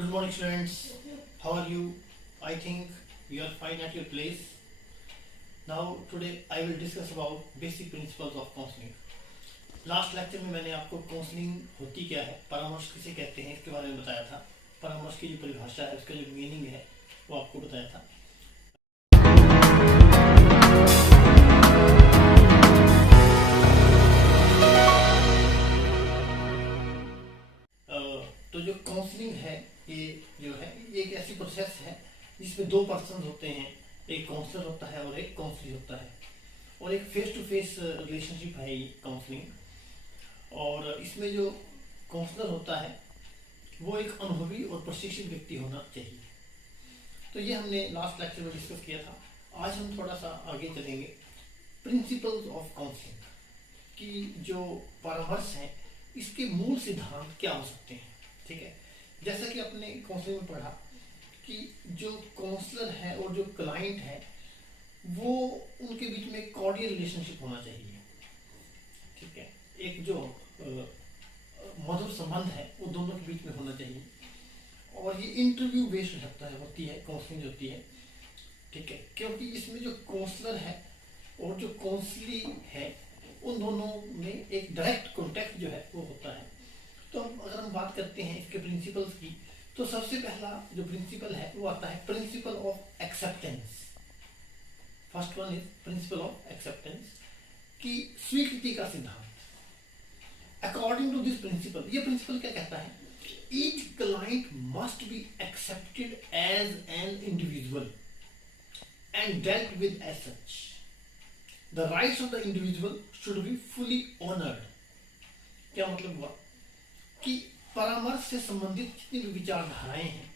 Good morning, students. How are you? I think you are fine at your place. Now, today I will discuss about basic principles of counseling. Last lecture में मैंने आपको counselling होती क्या है, परामर्श किसे कहते हैं, इसके बारे में बताया था। परामर्श की जो परिभाषा है, उसका जो मीनिंग है, वो आपको बताया था। तो जो काउंसलिंग है, ये जो है एक ऐसी प्रोसेस है जिसमें दो पर्सन होते हैं, एक काउंसलर होता है और एक काउंसली होता है, और एक फेस टू फेस रिलेशनशिप है ये काउंसलिंग। और इसमें जो काउंसलर होता है वो एक अनुभवी और प्रशिक्षित व्यक्ति होना चाहिए। तो ये हमने लास्ट लेक्चर में डिस्कस किया था। आज हम थोड़ा सा आगे चलेंगे। प्रिंसिपल्स ऑफ काउंसलिंग की जो परामर्श है, इसके मूल सिद्धांत क्या हो सकते हैं। ठीक है, जैसा कि आपने काउंसलिंग में पढ़ा कि जो काउंसलर है और जो क्लाइंट है, वो उनके बीच में कॉर्डियल रिलेशनशिप होना चाहिए। ठीक है, एक जो मधुर संबंध है वो दोनों के बीच में होना चाहिए। और ये इंटरव्यू बेस्ड होती है काउंसलिंग होती है। ठीक है, क्योंकि इसमें जो काउंसलर है और जो काउंसली है, उन दोनों में एक डायरेक्ट कॉन्टेक्ट जो है वो होता है। तो अगर हम बात करते हैं इसके प्रिंसिपल्स की, तो सबसे पहला जो प्रिंसिपल है वो आता है principle of acceptance. First one is principle of acceptance, की स्वीकृति का सिद्धांत। अकॉर्डिंग टू दिस प्रिंसिपल, ये प्रिंसिपल क्या कहता है, each client must be accepted as an individual and dealt with as such. The rights of the individual should be fully honoured. क्या मतलब हुआ कि परामर्श से संबंधित जितनी भी विचारधाराएं हैं,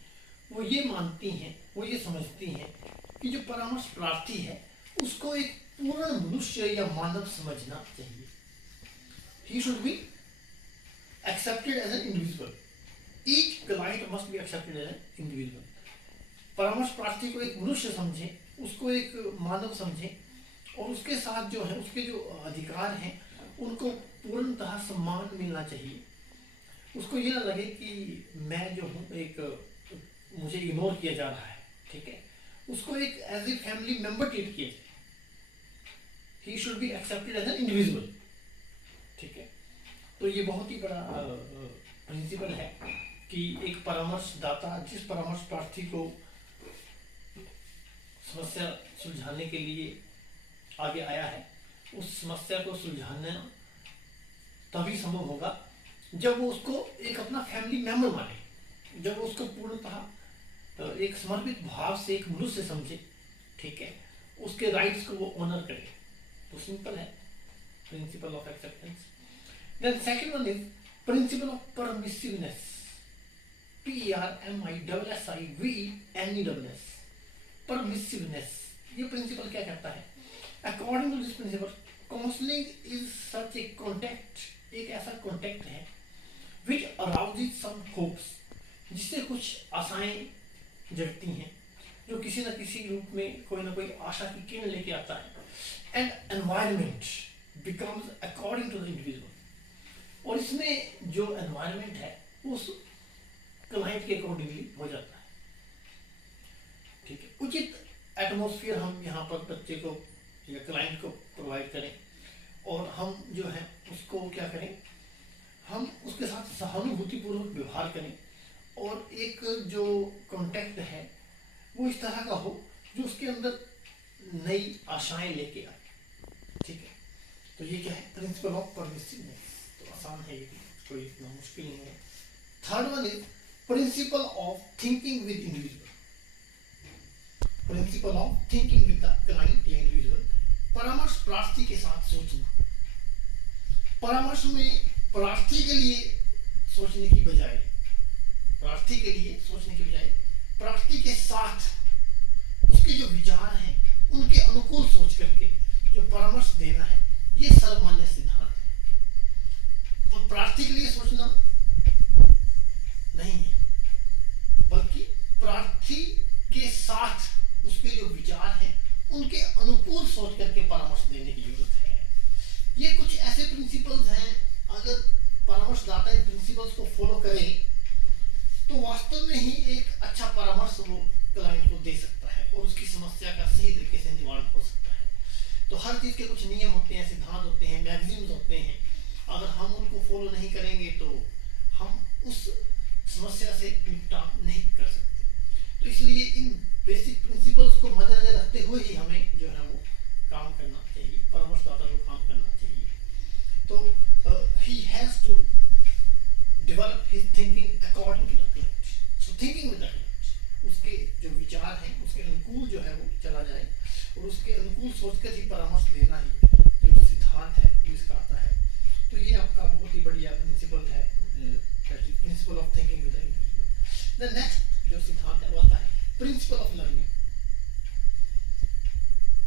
वो ये मानती हैं, वो ये समझती हैं कि जो परामर्श प्रार्थी है उसको एक पूर्ण मनुष्य या मानव समझना चाहिए। He should be accepted as an individual. Each client must be accepted as an individual. परामर्श प्रार्थी को एक मनुष्य समझे, उसको एक मानव समझे, और उसके साथ जो है उसके जो अधिकार हैं उनको पूर्णतः सम्मान मिलना चाहिए। उसको ये ना लगे कि मैं जो हूँ एक मुझे इग्नोर किया जा रहा है। ठीक है, उसको एक as a family member treat किया जाए। He should be accepted as an individual. ठीक है, तो ये बहुत ही बड़ा प्रिंसिपल है कि एक परामर्शदाता जिस परामर्श प्रार्थी को समस्या सुलझाने के लिए आगे आया है, उस समस्या को सुलझाना तभी संभव होगा जब वो उसको एक अपना फैमिली मेंबर माने, जब वो उसको पूर्णतः एक समर्पित भाव से एक मनुष्य समझे। ठीक है, उसके राइट्स को वो ऑनर करे। तो सिंपल है principle of acceptance. Then second one is principle of permissiveness. PRMISSIVNESS, permissiveness. ये प्रिंसिपल क्या कहता है, according to this principle counselling is such a contact, एक ऐसा कॉन्टेक्ट है which arouses some hopes, जिससे कुछ आशाएं जगती हैं, जो किसी न किसी रूप में कोई ना कोई आशा की किरण लेके आता है। And environment becomes according to the individual, और इसमें जो एनवायरमेंट है उस क्लाइंट के अकॉर्डिंगली हो जाता है। ठीक है, उचित एटमोस्फियर हम यहाँ पर बच्चे को या क्लाइंट को प्रोवाइड करें, और हम जो है उसको क्या करें, हम उसके साथ सहानुभूतिपूर्वक व्यवहार करें, और एक जो कॉन्टेक्ट है वो इस तरह का हो जो उसके अंदर नई आशाएं लेके आए। ठीक है, तो ये क्या है, प्रिंसिपल ऑफ परमिसिवनेस। तो आसान है, ये कोई इतना मुश्किल नहीं है। Third one is principle of thinking with individual. Principle of thinking with the client या इंडिविजुअल, परामर्श प्रार्थी के साथ सोचना। परामर्श में प्रार्थी के लिए सोचने की बजाय, प्रार्थी के साथ उसके जो विचार हैं उनके अनुकूल सोच करके जो परामर्श देना है, ये सर्वमान्य सिद्धांत है। तो प्रार्थी के लिए सोचना नहीं है, बल्कि प्रार्थी के साथ उसके जो विचार हैं उनके अनुकूल सोच करके परामर्श देने की जरूरत है। ये कुछ ऐसे प्रिंसिपल्स हैं, अगर परामर्शदाता इन प्रिंसिपल्स को फॉलो करें तो वास्तव में ही एक अच्छा परामर्श वो क्लाइंट को दे सकता है और उसकी समस्या का सही तरीके से निवारण हो सकता है। तो हर चीज के कुछ नियम होते हैं, सिद्धांत होते हैं, मैगजीन्स होते हैं। अगर हम उनको फॉलो नहीं करेंगे तो हम उस समस्या से निपटान नहीं कर सकते। तो इसलिए इन बेसिक प्रिंसिपल्स को मद्देनजर रखते हुए ही हमें जो है वो काम करना चाहिए, परामर्शदाता को काम करना चाहिए। तो he has to develop his thinking according to the client. So thinking with the client, उसके जो विचार हैं उसके अनुकूल जो है वो चला जाए और उसके अनुकूल सोचकर ही परामर्श देना ही जो सिद्धांत है वो इसका आता है। तो ये आपका बहुत ही बढ़िया प्रिंसिपल है, principle of thinking with the individual. The next जो सिद्धांत है वो आता है principle of learning.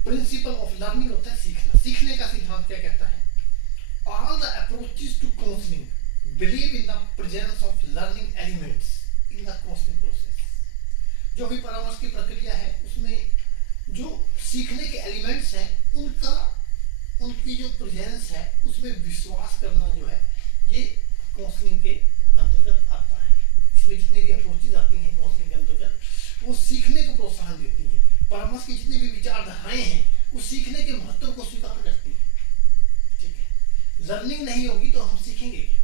Principle of learning होता है सीखना। सीखने का सिद्धांत क्या कहता है? All the approaches to counseling believe in the presence of learning elements in the counseling process. जो भी परामर्श की प्रक्रिया है उसमें जो सीखने के एलिमेंट्स हैं उनकी जो प्रेजेंस है उसमें विश्वास करना जो है ये काउंसलिंग के अंतर्गत आता है। इसमें जितनी भी अप्रोचेज आती हैं काउंसलिंग के अंतर्गत वो सीखने को प्रोत्साहन देती हैं। परामर्श की जितनी भी विचारधाराएं हैं वो सीखने के महत्व को स्वीकार करती हैं। ठीक है, लर्निंग नहीं होगी तो हम सीखेंगे क्या?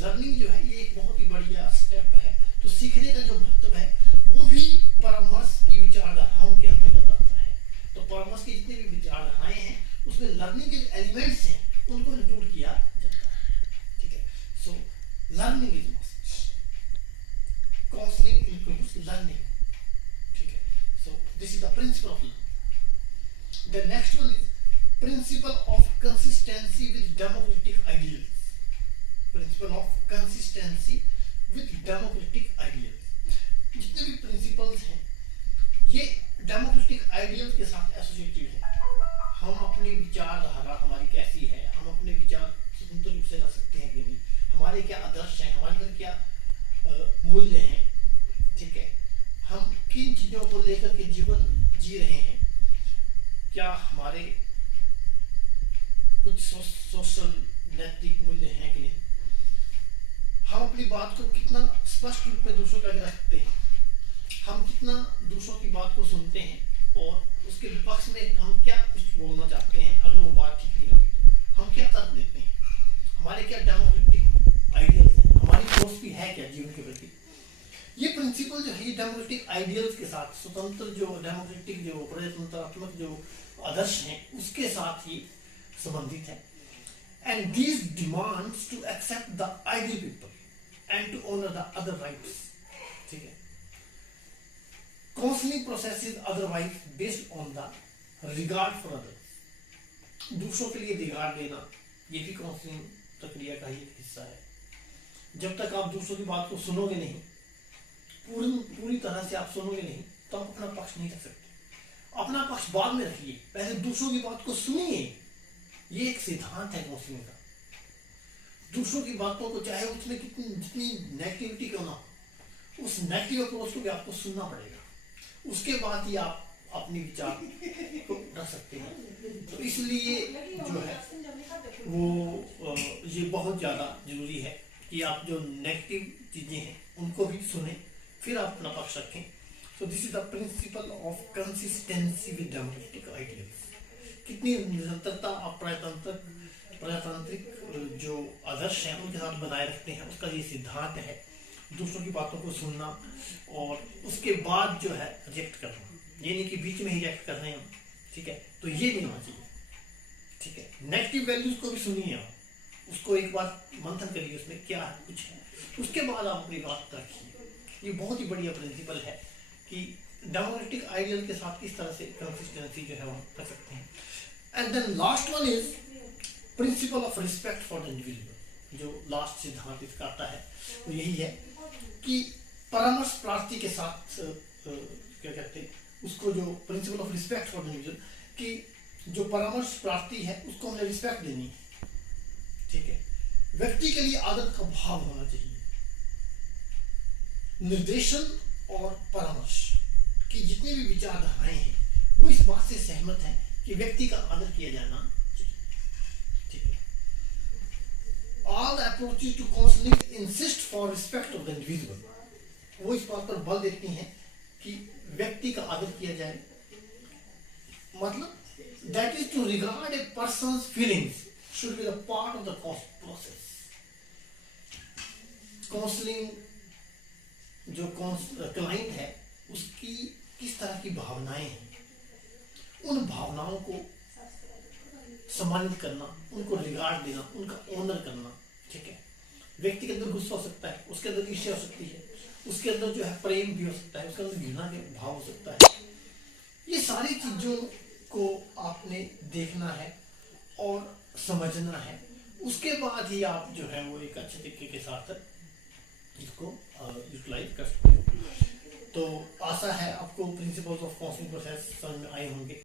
लर्निंग जो है ये एक बहुत ही बढ़िया स्टेप है। तो सीखने का जो महत्व है वो भी परामर्श की विचारधाराओं के अंतर्गत आता है। तो परामर्श की जितनी भी विचारधाराएं हैं उसमें लर्निंग के एलिमेंट्स हैं उनको इंक्लूड किया जाता है। ठीक है, so learning is must, counselling includes learning. ठीक है, so this is the principle of learning. The next one is principle of consistency with democratic ideals. Principle of consistency with democratic ideals. जितने भी principles हैं ये democratic ideals के साथ associated है। हम अपनी विचारधारा हमारी कैसी है, हम अपने विचार स्वतंत्र रूप से रख सकते हैं कि नहीं, हमारे क्या आदर्श हैं, हमारे क्या मूल्य हैं। ठीक है, हम किन चीजों को लेकर के जीवन जी रहे हैं, क्या हमारे कुछ सोशल नैतिक मूल्य हैं कि नहीं, हम अपनी बात को कितना स्पष्ट रूप में दूसरों के आगे रखते हैं, हम कितना दूसरों की बात को सुनते हैं और उसके विपक्ष में हम क्या कुछ बोलना चाहते हैं, अगर वो बात ठीक नहीं होती तो हम क्या तर्क देते हैं, हमारे क्या डेमोक्रेटिक आइडियल्स हैं, हमारी फिलॉसफी है क्या जीवन के प्रति। ये प्रिंसिपल जो है ये डेमोक्रेटिक आइडियल्स के साथ, स्वतंत्र जो डेमोक्रेटिक जो प्रजातंत्रात्मक जो आदर्श हैं उसके साथ ही संबंधित है। And these demands to accept the ideal people and to honour the other rights. ठीक है, counselling process is otherwise based on the regard for others. दूसरों के लिए रिगार्ड देना ये भी काउंसलिंग प्रक्रिया का ही एक हिस्सा है। जब तक आप दूसरों की बात को सुनोगे नहीं, पूरी तरह से आप सुनोगे नहीं तो आप अपना पक्ष नहीं रख सकते। अपना पक्ष बाद में रखिए, पहले दूसरों की बात को सुनिए। ये एक सिद्धांत है काउंसलिंग का। दूसरों की बातों को चाहे उसमें जितनी नेगेटिविटी क्यों ना हो, उस नेगेटिव अप्रोच को भी आपको सुनना पड़ेगा, उसके बाद ही आप अपने विचार को रख सकते हैं। तो इसलिए जो है वो ये बहुत ज़्यादा जरूरी है कि आप जो नेगेटिव चीज़ें हैं उनको भी सुने, फिर आप अपना पक्ष रखें। So this is the principle of consistency with democratic ideals. कितनी निरंतरता आप प्रजातांत्रिक जो आदर्श हैं उनके साथ बनाए रखते हैं, उसका ये सिद्धांत है। दूसरों की बातों को सुनना और उसके बाद जो है रिजेक्ट करना, ये नहीं कि बीच में ही रिजेक्ट कर रहे हैं। ठीक है, तो ये नहीं होना चाहिए। ठीक है, नेगेटिव वैल्यूज को भी सुनिए, आप उसको एक बार मंथन करिए, उसमें क्या है कुछ है, उसके बाद आप अपनी बात रखिए। ये बहुत ही बढ़िया प्रिंसिपल है कि डेमोक्रेटिक आइडियल के साथ किस तरह से कंसिस्टेंसी जो है हम कर सकते हैं। And then last one is principle of respect for the individual. जो लास्ट सिद्धांत इसका आता है वो यही है कि परामर्श प्रार्थी के साथ क्या कहते हैं उसको, जो principal of respect for the individual, कि जो परामर्श प्रार्थी है उसको हमने रिस्पेक्ट देनी है। ठीक है, व्यक्ति के लिए आदर का भाव होना चाहिए। निर्देशन और परामर्श की जितनी भी विचारधाराएं हैं वो इस बात से सहमत हैं कि व्यक्ति का आदर किया जाना चाहिए। ठीक है, all the approaches to counseling insist for respect of the individual वो इस बात पर बल देती हैं कि व्यक्ति का आदर किया जाए, मतलब that is to regard a person's feelings should be the part of the process. Counselling जो क्लाइंट है उसकी किस तरह की भावनाएं हैं, उन भावनाओं को सम्मानित करना, उनको रिगार्ड देना, उनका ऑनर करना। ठीक है, व्यक्ति के अंदर गुस्सा हो सकता है, उसके अंदर ईर्ष्या हो सकती है, उसके अंदर जो है प्रेम भी हो सकता है, उसके अंदर घृणा के भाव हो सकता है। ये सारी चीजों को आपने देखना है और समझना है, उसके बाद ही आप जो है वो एक अच्छे तरीके के साथ इसको यूटिलाइज कर सकते हैं। तो आशा है आपको प्रिंसिपल्स ऑफ काउंसलिंग प्रोसेस समझ में आए होंगे।